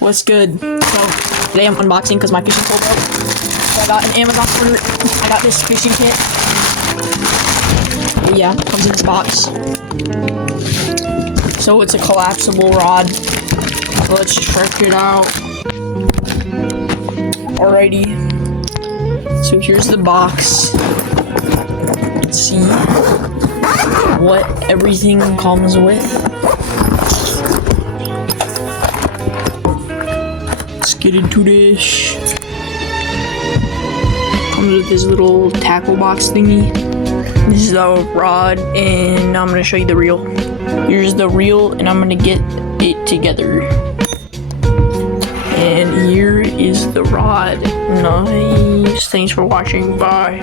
What's good? So today I'm unboxing because my fishing pole broke. So I got an Amazon order. I got this fishing kit. Yeah, comes in this box. So it's a collapsible rod. Let's check it out. Alrighty. So here's the box. Let's see what everything comes with. Let's get into this. Comes with this little tackle box thingy. This is the rod, and I'm gonna show you the reel. Here's the reel, and I'm gonna get it together. And here is the rod. Nice. Thanks for watching. Bye.